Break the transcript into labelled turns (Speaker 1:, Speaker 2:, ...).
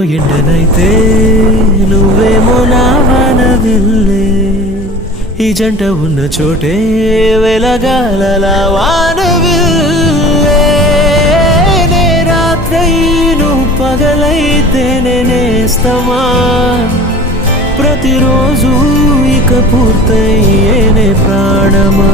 Speaker 1: ఎండనైతే నువ్వేమో నా వానవిల్లే. ఈ జంట ఉన్న చోటే వెలగాలలా వానవిల్లే. నే రాత్రై నువ్వు పగలైతే నేనేస్తమా ప్రతిరోజు ఇక పూర్తయ్యేనే ప్రాణమా.